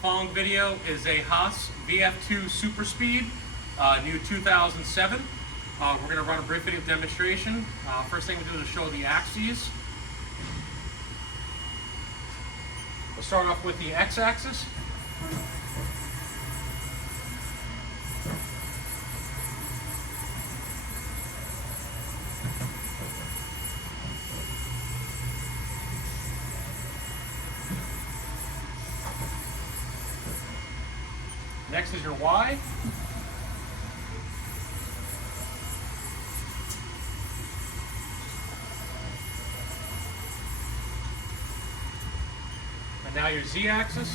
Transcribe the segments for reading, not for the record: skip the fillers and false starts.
following video is a HAAS VF2 Super Speed, new 2007. We're going to run a brief video demonstration. First thing we do is show the axes. We'll start off with the x-axis. Next is your Y. And now your Z axis.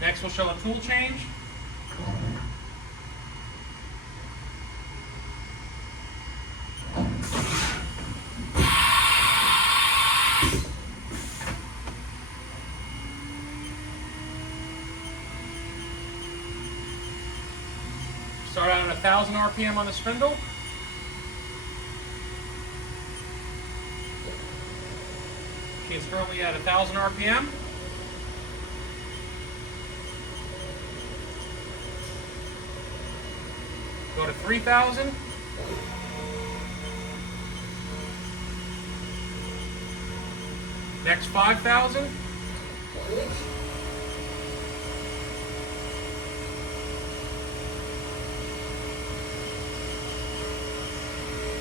Next, we'll show a tool change. Start out at 1,000 RPM on the spindle. Machine's currently at 1,000 RPM. Go to 3,000. Next 5,000.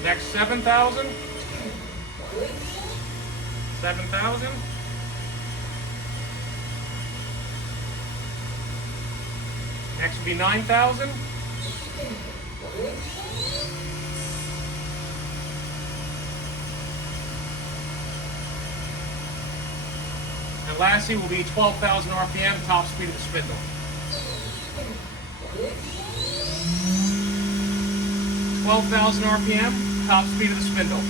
Next 7,000. 7,000. Next will be 9,000. And lastly will be 12,000 RPM, top speed of the spindle. 12,000 RPM, top speed of the spindle.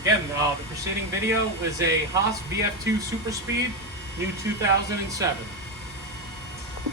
Again, the preceding video is a HAAS VF2 Super Speed, new 2007.